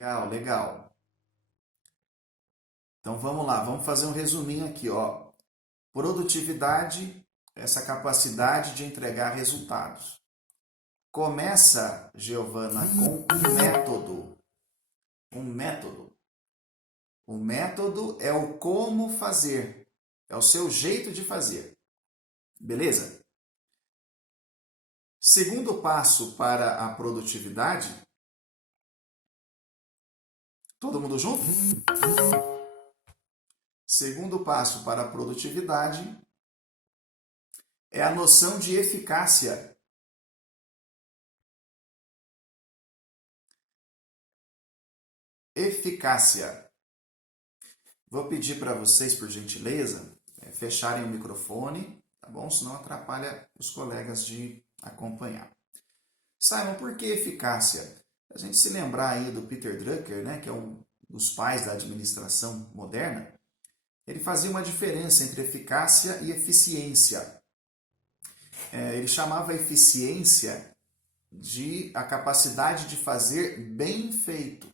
Legal, legal. Então vamos lá, vamos fazer um resuminho aqui, ó. Produtividade, essa capacidade de entregar resultados. Começa, Giovana, com um método. Um método. O método é o como fazer, é o seu jeito de fazer. Beleza? Segundo passo para a produtividade, todo mundo junto? Segundo passo para a produtividade é a noção de eficácia. Eficácia. Vou pedir para vocês, por gentileza, fecharem o microfone, tá bom? Senão atrapalha os colegas de acompanhar. Simon, por que eficácia? A gente se lembrar aí do Peter Drucker, né, que é um dos pais da administração moderna, ele fazia uma diferença entre eficácia e eficiência. Ele chamava a eficiência de a capacidade de fazer bem feito,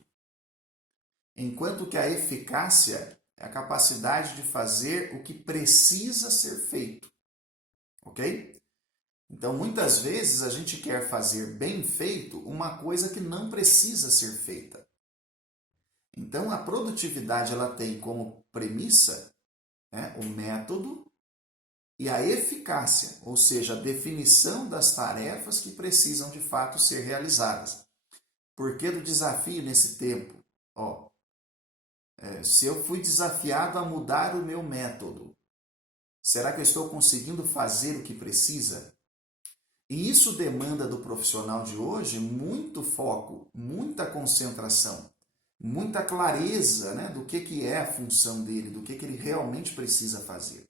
enquanto que a eficácia é a capacidade de fazer o que precisa ser feito, ok? Então, muitas vezes a gente quer fazer bem feito uma coisa que não precisa ser feita. Então, a produtividade ela tem como premissa, né, o método e a eficácia, ou seja, a definição das tarefas que precisam de fato ser realizadas. Por que do desafio nesse tempo? Ó, se eu fui desafiado a mudar o meu método, será que eu estou conseguindo fazer o que precisa? E isso demanda do profissional de hoje muito foco, muita concentração, muita clareza, né, do que é a função dele, do que ele realmente precisa fazer.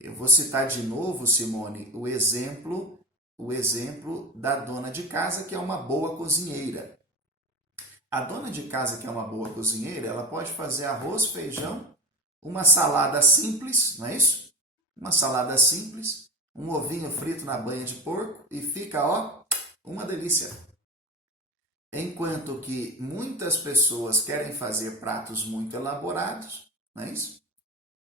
Eu vou citar de novo, Simone, o exemplo da dona de casa que é uma boa cozinheira. A dona de casa que é uma boa cozinheira, ela pode fazer arroz, feijão, uma salada simples, não é isso? Uma salada simples, um ovinho frito na banha de porco e fica, ó, uma delícia. Enquanto que muitas pessoas querem fazer pratos muito elaborados, não é isso?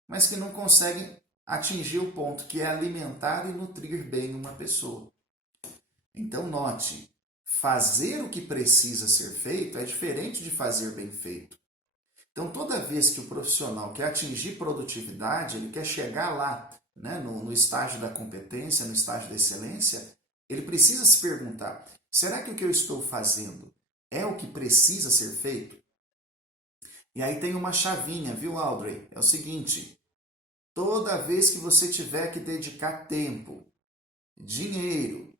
Mas que não conseguem atingir o ponto que é alimentar e nutrir bem uma pessoa. Então, note, fazer o que precisa ser feito é diferente de fazer bem feito. Então, toda vez que o profissional quer atingir produtividade, ele quer chegar lá, né, no estágio da competência, no estágio da excelência, ele precisa se perguntar: será que o que eu estou fazendo é o que precisa ser feito? E aí tem uma chavinha, viu, Audrey? É o seguinte: toda vez que você tiver que dedicar tempo, dinheiro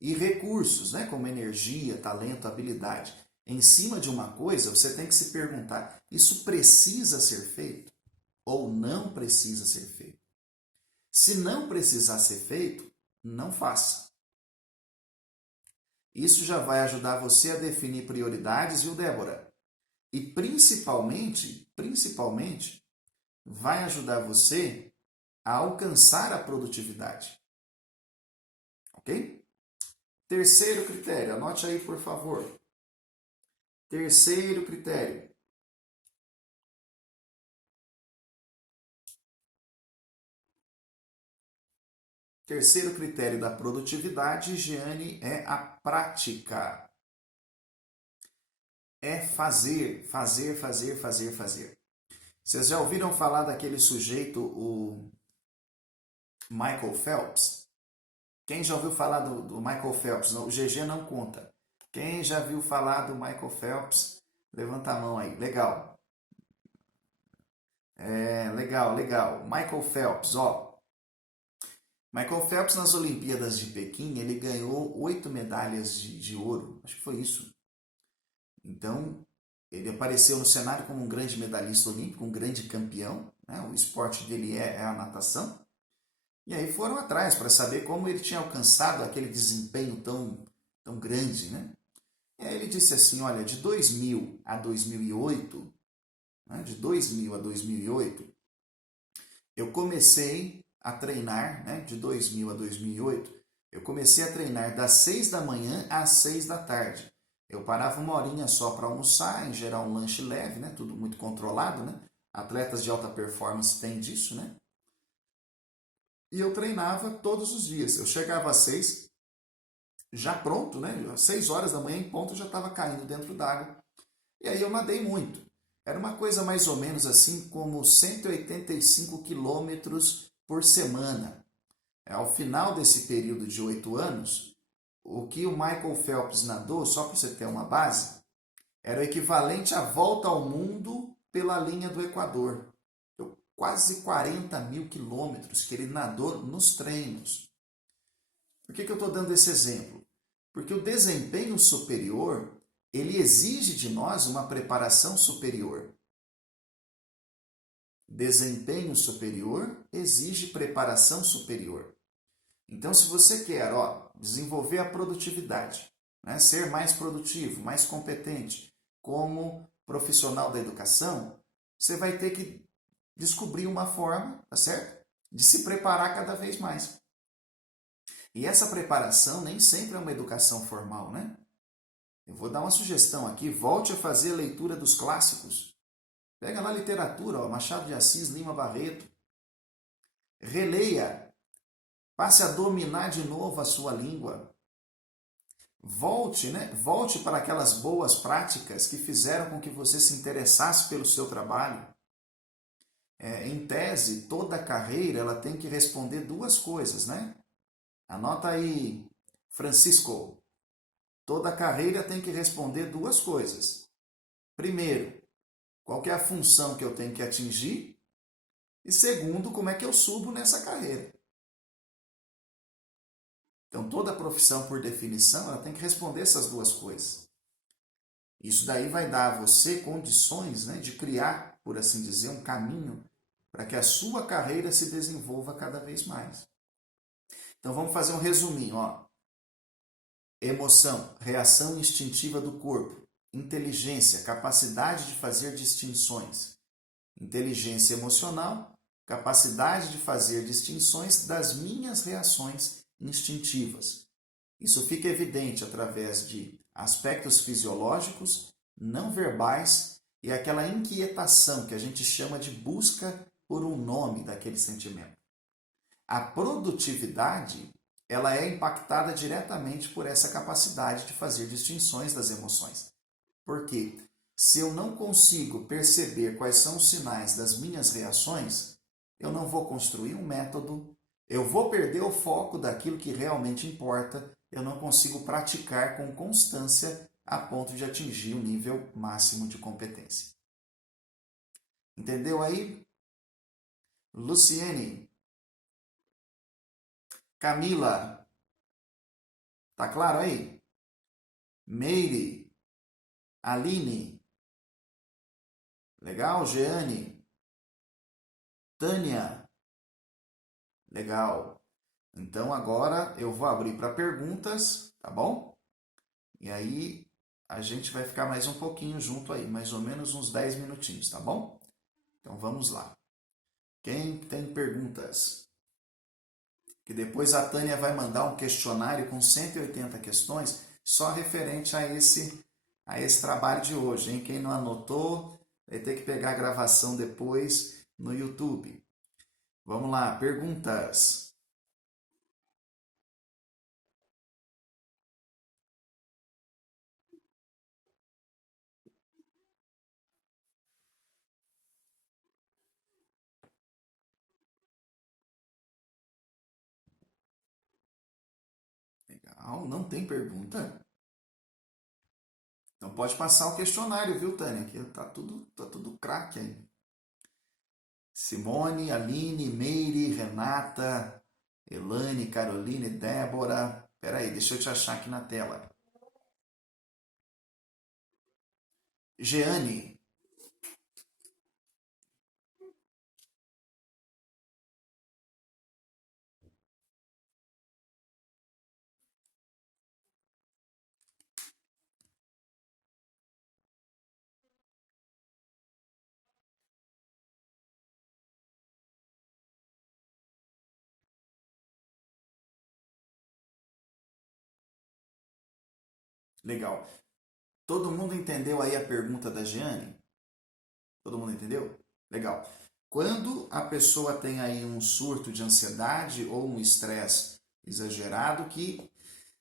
e recursos, né, como energia, talento, habilidade, em cima de uma coisa, você tem que se perguntar: isso precisa ser feito ou não precisa ser feito? Se não precisar ser feito, não faça. Isso já vai ajudar você a definir prioridades, viu, Débora? E principalmente, vai ajudar você a alcançar a produtividade. Ok? Terceiro critério, anote aí, por favor. Terceiro critério. Terceiro critério da produtividade, Giane, é a prática. É fazer, fazer, fazer, fazer, fazer. Vocês já ouviram falar daquele sujeito, o Michael Phelps? Quem já ouviu falar do Michael Phelps? Não, o GG não conta. Quem já viu falar do Michael Phelps? Levanta a mão aí. Legal. Legal, legal. Michael Phelps, ó. Michael Phelps nas Olimpíadas de Pequim, ele ganhou 8 medalhas de ouro. Acho que foi isso. Então, ele apareceu no cenário como um grande medalhista olímpico, um grande campeão. Né? O esporte dele é a natação. E aí foram atrás para saber como ele tinha alcançado aquele desempenho tão grande, né? E aí ele disse assim, olha, de 2000 a 2008, né, de 2000 a 2008, eu comecei a treinar, né, de 2000 a 2008, eu comecei a treinar das 6 da manhã às 6 da tarde. Eu parava uma horinha só para almoçar, em geral um lanche leve, né? Tudo muito controlado, né? Atletas de alta performance têm disso, né? E eu treinava todos os dias. Eu chegava às 6, já pronto, né? Às 6 horas da manhã em ponto eu já estava caindo dentro d'água. E aí eu nadei muito. Era uma coisa mais ou menos assim como 185 quilômetros por semana. Ao final desse período de 8 anos, o que o Michael Phelps nadou, só para você ter uma base, era o equivalente à volta ao mundo pela linha do Equador. Então, quase 40 mil quilômetros que ele nadou nos treinos. Por que eu estou dando esse exemplo? Porque o desempenho superior, ele exige de nós uma preparação superior. Desempenho superior exige preparação superior. Então, se você quer desenvolver a produtividade, né, ser mais produtivo, mais competente como profissional da educação, você vai ter que descobrir uma forma, tá certo? De se preparar cada vez mais. E essa preparação nem sempre é uma educação formal, né? Eu vou dar uma sugestão aqui, volte a fazer a leitura dos clássicos. Pega lá a literatura, Machado de Assis, Lima Barreto. Releia, passe a dominar de novo a sua língua. Volte, né? Volte para aquelas boas práticas que fizeram com que você se interessasse pelo seu trabalho. Em tese, toda carreira ela tem que responder duas coisas, né? Anota aí, Francisco. Toda carreira tem que responder duas coisas. Primeiro, qual que é a função que eu tenho que atingir? E segundo, como é que eu subo nessa carreira? Então, toda profissão, por definição, ela tem que responder essas duas coisas. Isso daí vai dar a você condições, né, de criar, por assim dizer, um caminho para que a sua carreira se desenvolva cada vez mais. Então, vamos fazer um resuminho. Emoção, reação instintiva do corpo. Inteligência, capacidade de fazer distinções. Inteligência emocional, capacidade de fazer distinções das minhas reações instintivas. Isso fica evidente através de aspectos fisiológicos, não verbais e aquela inquietação que a gente chama de busca por um nome daquele sentimento. A produtividade, ela é impactada diretamente por essa capacidade de fazer distinções das emoções. Porque se eu não consigo perceber quais são os sinais das minhas reações, eu não vou construir um método, eu vou perder o foco daquilo que realmente importa, eu não consigo praticar com constância a ponto de atingir o nível máximo de competência. Entendeu aí? Luciene, Camila, tá claro aí? Meire, Aline, legal? Jeane, Tânia, legal. Então agora eu vou abrir para perguntas, tá bom? E aí a gente vai ficar mais um pouquinho junto aí, mais ou menos uns 10 minutinhos, tá bom? Então vamos lá. Quem tem perguntas? Que depois a Tânia vai mandar um questionário com 180 questões só referente a esse trabalho de hoje, hein? Quem não anotou, vai ter que pegar a gravação depois no YouTube. Vamos lá, perguntas. Legal, não tem pergunta? Então pode passar o questionário, viu, Tânia? Que tá tudo craque aí. Simone, Aline, Meire, Renata, Elane, Caroline, Débora. Peraí, deixa eu te achar aqui na tela. Jeane. Legal. Todo mundo entendeu aí a pergunta da Jeane? Todo mundo entendeu? Legal. Quando a pessoa tem aí um surto de ansiedade ou um estresse exagerado que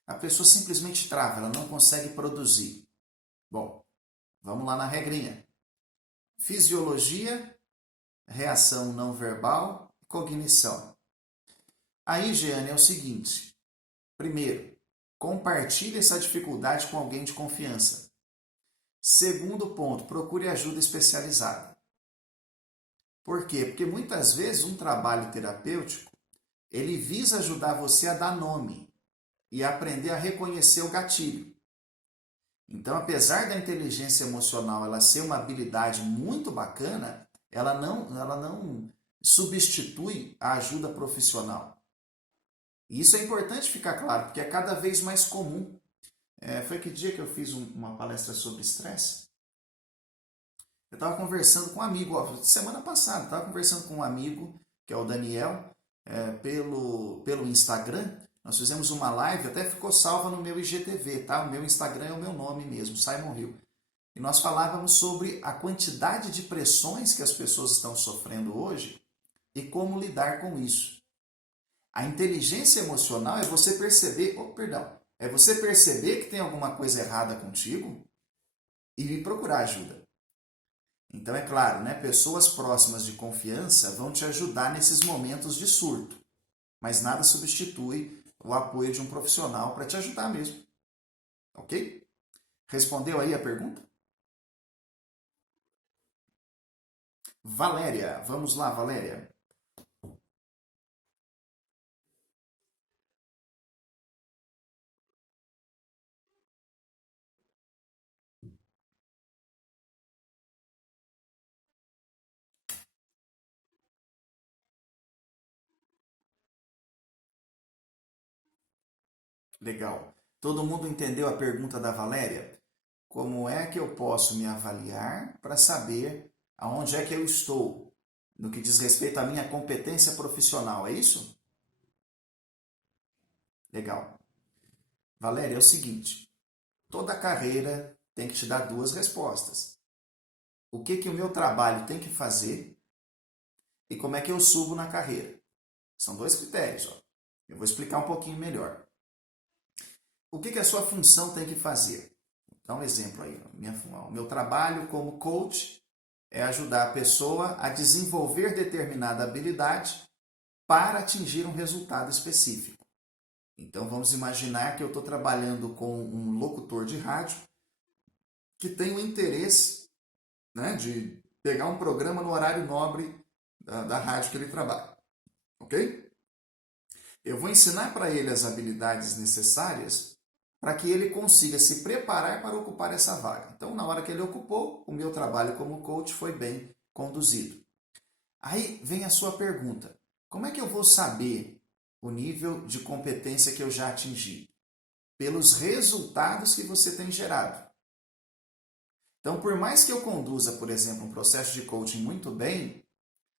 a pessoa simplesmente trava, ela não consegue produzir. Bom, vamos lá na regrinha. Fisiologia, reação não verbal, cognição. Aí, Jeane, é o seguinte. Primeiro, compartilhe essa dificuldade com alguém de confiança. Segundo ponto, procure ajuda especializada. Por quê? Porque muitas vezes um trabalho terapêutico, ele visa ajudar você a dar nome e aprender a reconhecer o gatilho. Então, apesar da inteligência emocional ela ser uma habilidade muito bacana, ela não substitui a ajuda profissional. E isso é importante ficar claro, porque é cada vez mais comum. Foi que dia que eu fiz uma palestra sobre estresse? Eu estava conversando com um amigo, semana passada, estava conversando com um amigo, que é o Daniel, pelo Instagram. Nós fizemos uma live, até ficou salva no meu IGTV, tá? O meu Instagram é o meu nome mesmo, Simon Hill. E nós falávamos sobre a quantidade de pressões que as pessoas estão sofrendo hoje e como lidar com isso. A inteligência emocional é você perceber, é você perceber que tem alguma coisa errada contigo e procurar ajuda. Então, é claro, né, pessoas próximas de confiança vão te ajudar nesses momentos de surto, mas nada substitui o apoio de um profissional para te ajudar mesmo. Ok? Respondeu aí a pergunta? Valéria, vamos lá, Valéria. Legal. Todo mundo entendeu a pergunta da Valéria? Como é que eu posso me avaliar para saber aonde é que eu estou no que diz respeito à minha competência profissional, é isso? Legal. Valéria, é o seguinte, toda carreira tem que te dar duas respostas. O que o meu trabalho tem que fazer e como é que eu subo na carreira. São dois critérios. Ó. Eu vou explicar um pouquinho melhor. O que a sua função tem que fazer? Dá um exemplo aí. O meu trabalho como coach é ajudar a pessoa a desenvolver determinada habilidade para atingir um resultado específico. Então vamos imaginar que eu estou trabalhando com um locutor de rádio que tem o interesse, né, de pegar um programa no horário nobre da rádio que ele trabalha. Ok? Eu vou ensinar para ele as habilidades necessárias para que ele consiga se preparar para ocupar essa vaga. Então, na hora que ele ocupou, o meu trabalho como coach foi bem conduzido. Aí vem a sua pergunta: como é que eu vou saber o nível de competência que eu já atingi? Pelos resultados que você tem gerado. Então, por mais que eu conduza, por exemplo, um processo de coaching muito bem,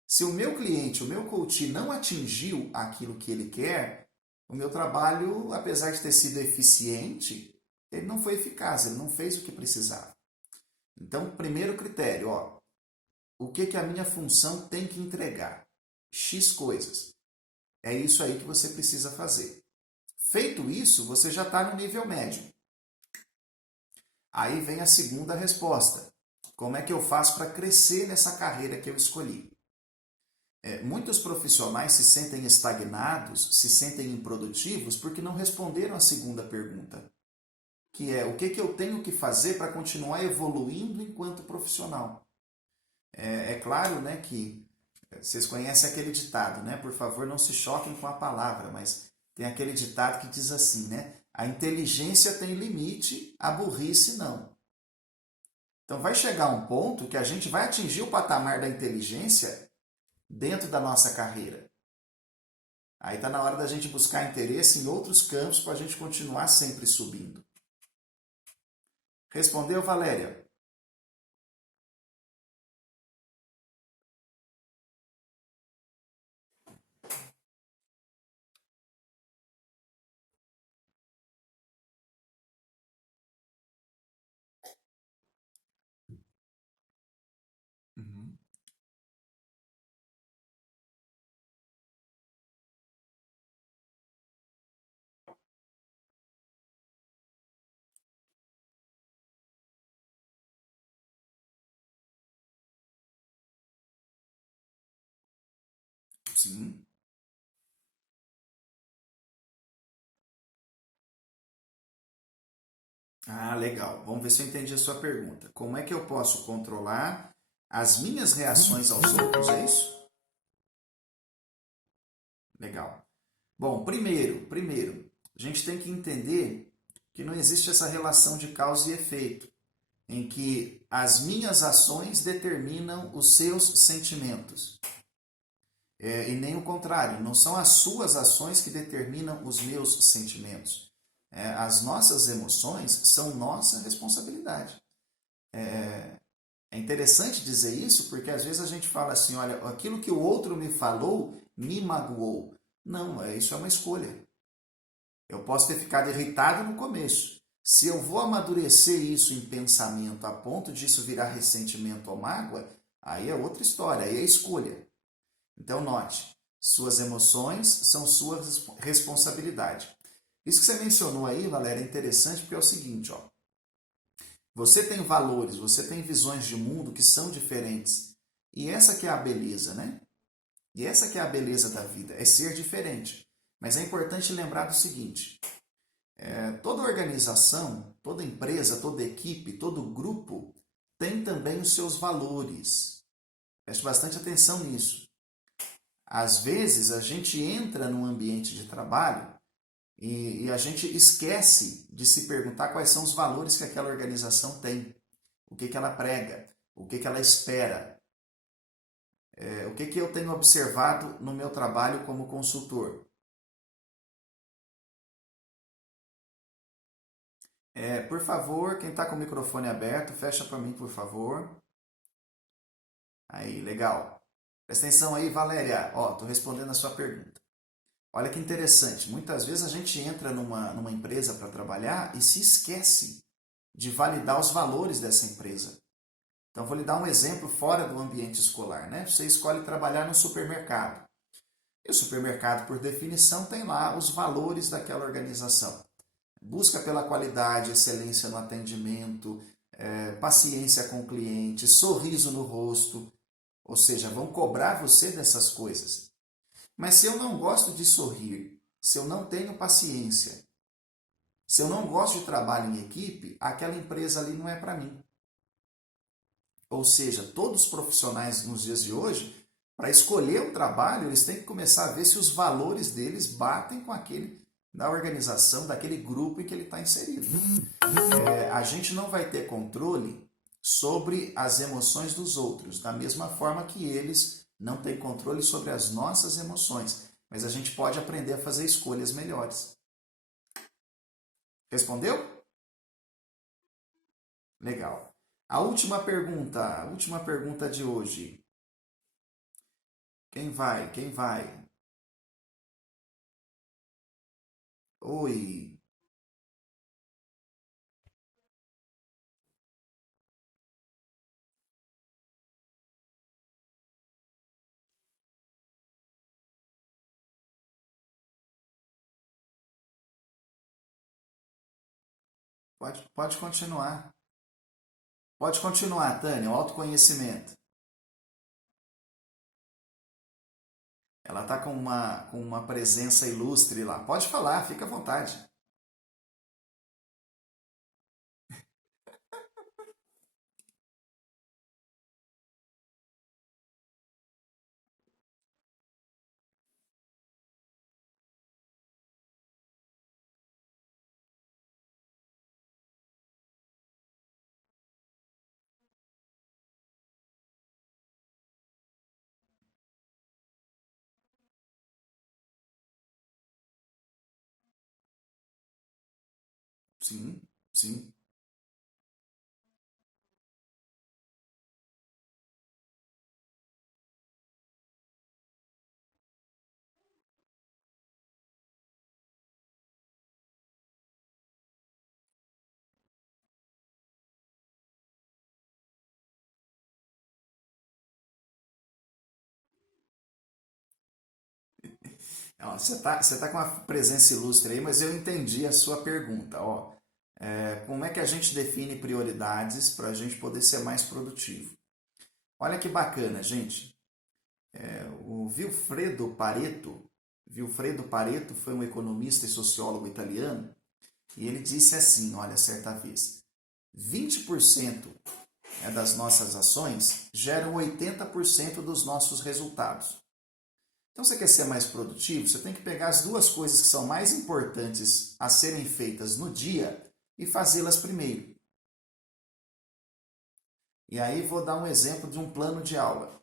se o meu cliente, o meu coach não atingiu aquilo que ele quer, o meu trabalho, apesar de ter sido eficiente, ele não foi eficaz, ele não fez o que precisava. Então, primeiro critério, ó, o que a minha função tem que entregar? X coisas. É isso aí que você precisa fazer. Feito isso, você já está no nível médio. Aí vem a segunda resposta. Como é que eu faço para crescer nessa carreira que eu escolhi? Muitos profissionais se sentem estagnados, se sentem improdutivos porque não responderam a segunda pergunta, que é o que eu tenho que fazer para continuar evoluindo enquanto profissional. É claro, né, que vocês conhecem aquele ditado, né? Por favor, não se choquem com a palavra, mas tem aquele ditado que diz assim, né? A inteligência tem limite, a burrice não. Então vai chegar um ponto que a gente vai atingir o patamar da inteligência dentro da nossa carreira. Aí está na hora da gente buscar interesse em outros campos para a gente continuar sempre subindo. Respondeu, Valéria? Sim. Ah, legal. Vamos ver se eu entendi a sua pergunta. Como é que eu posso controlar as minhas reações aos outros? É isso? Legal. Bom, primeiro, a gente tem que entender que não existe essa relação de causa e efeito, em que as minhas ações determinam os seus sentimentos. E nem o contrário, não são as suas ações que determinam os meus sentimentos. As nossas emoções são nossa responsabilidade. É interessante dizer isso porque às vezes a gente fala assim, olha, aquilo que o outro me falou me magoou. Não, isso é uma escolha. Eu posso ter ficado irritado no começo. Se eu vou amadurecer isso em pensamento a ponto disso virar ressentimento ou mágoa, aí é outra história, aí é escolha. Então note, suas emoções são sua responsabilidade. Isso que você mencionou aí, Valéria, é interessante porque é o seguinte, ó. Você tem valores, você tem visões de mundo que são diferentes. E essa que é a beleza, né? E essa que é a beleza da vida, é ser diferente. Mas é importante lembrar do seguinte, toda organização, toda empresa, toda equipe, todo grupo tem também os seus valores. Preste bastante atenção nisso. Às vezes a gente entra num ambiente de trabalho e a gente esquece de se perguntar quais são os valores que aquela organização tem, o que ela prega, o que ela espera, o que eu tenho observado no meu trabalho como consultor. Por favor, quem está com o microfone aberto, fecha para mim, por favor. Aí, legal. Presta atenção aí, Valéria. Ó, estou respondendo a sua pergunta. Olha que interessante. Muitas vezes a gente entra numa empresa para trabalhar e se esquece de validar os valores dessa empresa. Então, vou lhe dar um exemplo fora do ambiente escolar, né? Você escolhe trabalhar no supermercado. E o supermercado, por definição, tem lá os valores daquela organização. Busca pela qualidade, excelência no atendimento, paciência com o cliente, sorriso no rosto. Ou seja, vão cobrar você dessas coisas. Mas se eu não gosto de sorrir, se eu não tenho paciência, se eu não gosto de trabalho em equipe, aquela empresa ali não é para mim. Ou seja, todos os profissionais nos dias de hoje, para escolher o trabalho, eles têm que começar a ver se os valores deles batem com aquele da organização, daquele grupo em que ele está inserido. A gente não vai ter controle sobre as emoções dos outros, da mesma forma que eles não têm controle sobre as nossas emoções, mas a gente pode aprender a fazer escolhas melhores. Respondeu? Legal. A última pergunta de hoje. Quem vai? Quem vai? Oi. Pode continuar. Pode continuar, Tânia. O autoconhecimento. Ela está com uma presença ilustre lá. Pode falar, fica à vontade. Sim, sim. Ó, você tá com uma presença ilustre aí, mas eu entendi a sua pergunta. Ó, como é que a gente define prioridades para a gente poder ser mais produtivo? Olha que bacana, gente. O Vilfredo Pareto foi um economista e sociólogo italiano, e ele disse assim, olha, certa vez, 20% das nossas ações geram 80% dos nossos resultados. Então, você quer ser mais produtivo? Você tem que pegar as duas coisas que são mais importantes a serem feitas no dia e fazê-las primeiro. E aí vou dar um exemplo de um plano de aula.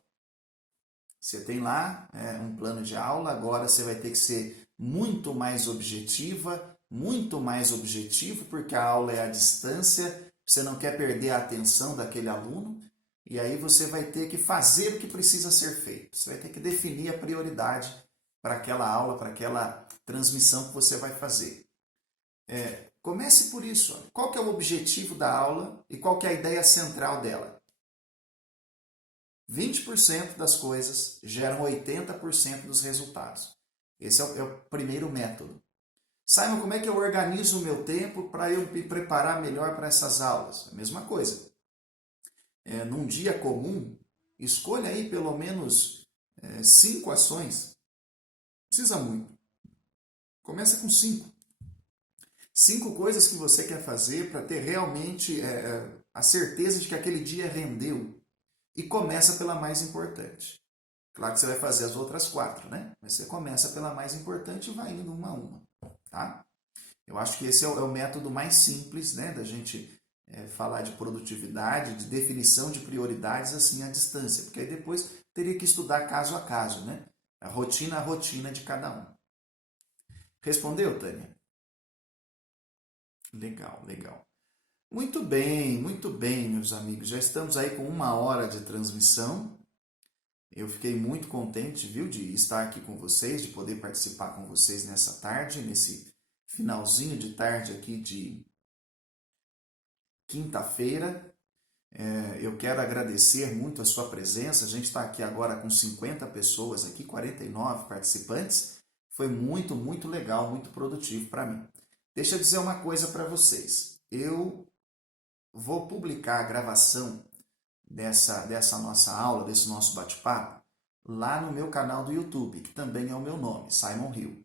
Você tem lá um plano de aula, agora você vai ter que ser muito mais objetiva, muito mais objetivo, porque a aula é à distância, você não quer perder a atenção daquele aluno, e aí você vai ter que fazer o que precisa ser feito. Você vai ter que definir a prioridade para aquela aula, para aquela transmissão que você vai fazer. Comece por isso. Olha. Qual que é o objetivo da aula e qual que é a ideia central dela? 20% das coisas geram 80% dos resultados. Esse é o primeiro método. Simon, como é que eu organizo o meu tempo para eu me preparar melhor para essas aulas? A mesma coisa. Num dia comum, escolha aí pelo menos 5 ações. Não precisa muito. Começa com 5. 5 coisas que você quer fazer para ter realmente a certeza de que aquele dia rendeu. E começa pela mais importante. Claro que você vai fazer as outras 4, né? Mas você começa pela mais importante e vai indo uma a uma. Tá? Eu acho que esse é o método mais simples, né, da gente falar de produtividade, de definição de prioridades assim à distância, porque aí depois teria que estudar caso a caso, né? A rotina de cada um. Respondeu, Tânia? Legal, legal. Muito bem, meus amigos. Já estamos aí com 1 hora de transmissão. Eu fiquei muito contente, viu, de estar aqui com vocês, de poder participar com vocês nessa tarde, nesse finalzinho de tarde aqui de quinta-feira. Eu quero agradecer muito a sua presença. A gente está aqui agora com 50 pessoas aqui, 49 participantes. Foi muito, muito legal, muito produtivo para mim. Deixa eu dizer uma coisa para vocês. Eu vou publicar a gravação dessa nossa aula, desse nosso bate-papo, lá no meu canal do YouTube, que também é o meu nome, Simon Hill.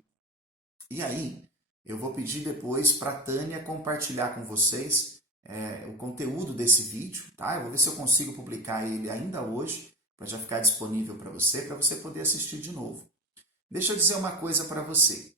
E aí, eu vou pedir depois para a Tânia compartilhar com vocês o conteúdo desse vídeo, tá? Eu vou ver se eu consigo publicar ele ainda hoje, para já ficar disponível para você poder assistir de novo. Deixa eu dizer uma coisa para você.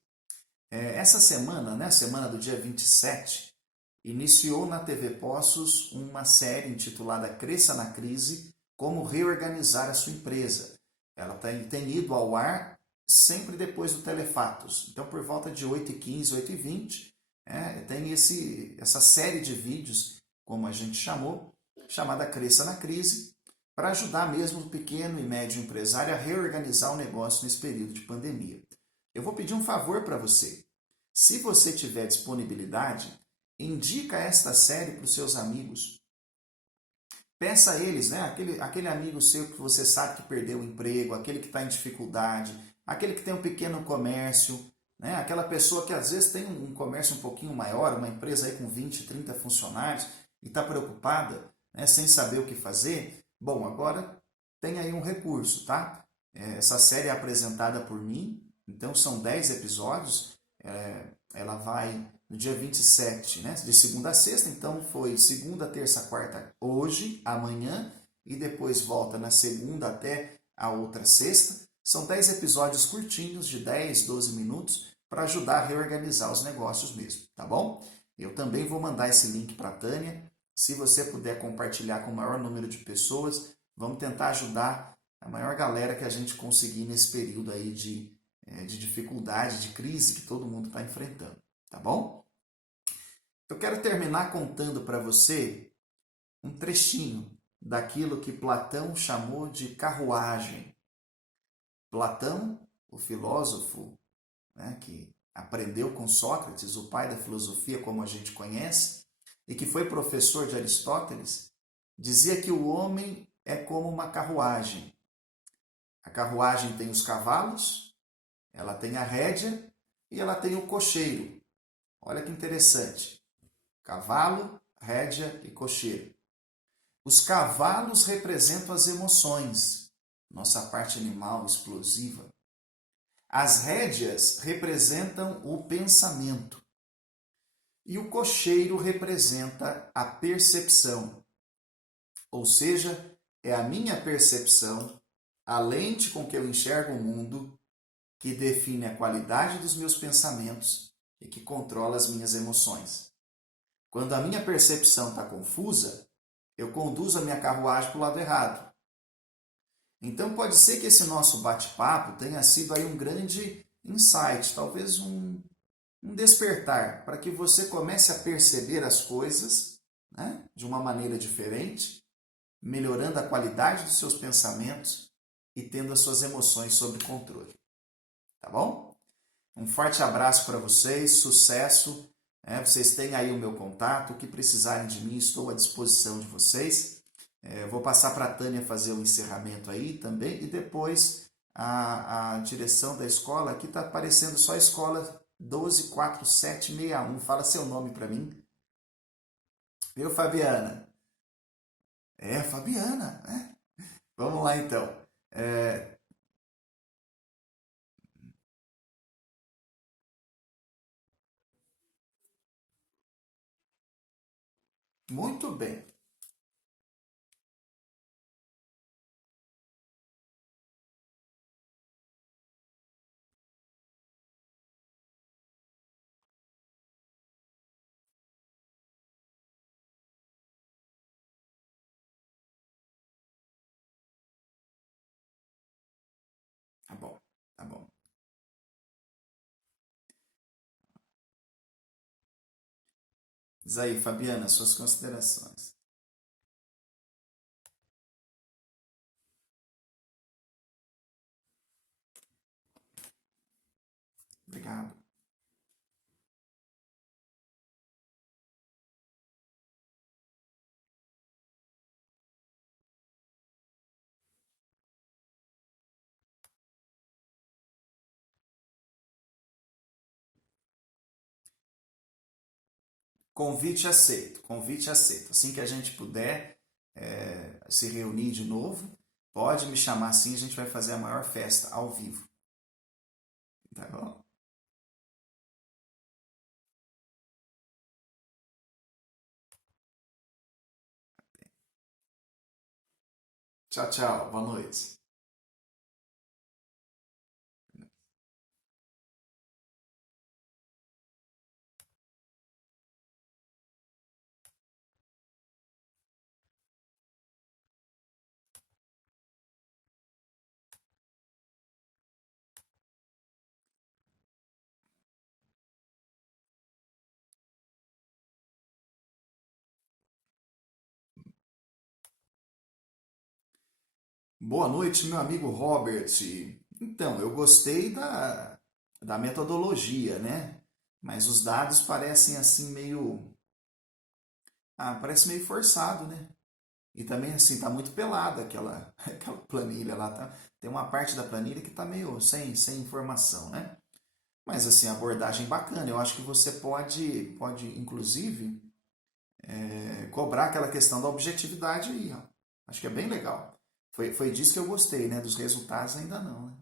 Essa semana, né, semana do dia 27, iniciou na TV Poços uma série intitulada Cresça na Crise, como reorganizar a sua empresa. Ela tem ido ao ar sempre depois do Telefatos. Então, por volta de 8h15, 8h20, tem essa série de vídeos, como a gente chamou, chamada Cresça na Crise, para ajudar mesmo o pequeno e médio empresário a reorganizar o negócio nesse período de pandemia. Eu vou pedir um favor para você. Se você tiver disponibilidade, indica esta série para os seus amigos. Peça a eles, né? Aquele amigo seu que você sabe que perdeu o emprego, aquele que está em dificuldade, aquele que tem um pequeno comércio, né? Aquela pessoa que às vezes tem um comércio um pouquinho maior, uma empresa aí com 20, 30 funcionários e está preocupada, né? Sem saber o que fazer. Bom, agora tem aí um recurso, tá? Essa série é apresentada por mim, então são 10 episódios, ela vai no dia 27, né? De segunda a sexta, então foi segunda, terça, quarta, hoje, amanhã, e depois volta na segunda até a outra sexta. São 10 episódios curtinhos, de 10, 12 minutos, para ajudar a reorganizar os negócios mesmo, tá bom? Eu também vou mandar esse link para a Tânia. Se você puder compartilhar com o maior número de pessoas, vamos tentar ajudar a maior galera que a gente conseguir nesse período aí de dificuldade, de crise que todo mundo está enfrentando, tá bom? Eu quero terminar contando para você um trechinho daquilo que Platão chamou de carruagem. Platão, o filósofo, né, que aprendeu com Sócrates, o pai da filosofia como a gente conhece, e que foi professor de Aristóteles, dizia que o homem é como uma carruagem. A carruagem tem os cavalos, ela tem a rédea e ela tem o cocheiro. Olha que interessante. Cavalo, rédea e cocheiro. Os cavalos representam as emoções. nossa parte animal explosiva. As rédeas representam o pensamento e o cocheiro representa a percepção, ou seja, é a minha percepção, a lente com que eu enxergo o mundo, que define a qualidade dos meus pensamentos e que controla as minhas emoções. Quando a minha percepção está confusa, eu conduzo a minha carruagem para o lado errado. Então pode ser que esse nosso bate-papo tenha sido aí um grande insight, talvez um despertar, para que você comece a perceber as coisas, né, de uma maneira diferente, melhorando a qualidade dos seus pensamentos e tendo as suas emoções sob controle. Tá bom? Um forte abraço para vocês, sucesso. Vocês têm aí o meu contato, o que precisarem de mim, estou à disposição de vocês. Vou passar para a Tânia fazer o encerramento aí também, e depois a direção da escola, aqui está aparecendo só a escola 124761, fala seu nome para mim. Viu, Fabiana? Fabiana, né? Vamos lá então. Muito bem. Tá bom, tá bom. Diz aí, Fabiana, suas considerações. Obrigado. Convite aceito, convite aceito. Assim que a gente puder se reunir de novo, pode me chamar assim, a gente vai fazer a maior festa ao vivo. Tá bom? Tchau, tchau. Boa noite. Boa noite, meu amigo Robert. Então, eu gostei da metodologia, né? Mas os dados parecem assim meio. Parece meio forçado, né? E também, assim, tá muito pelada aquela planilha lá, tá? Tem uma parte da planilha que tá meio sem informação, né? Mas, assim, abordagem bacana. Eu acho que você pode inclusive, cobrar aquela questão da objetividade aí, ó. Acho que é bem legal. Foi disso que eu gostei, né? Dos resultados ainda não, né?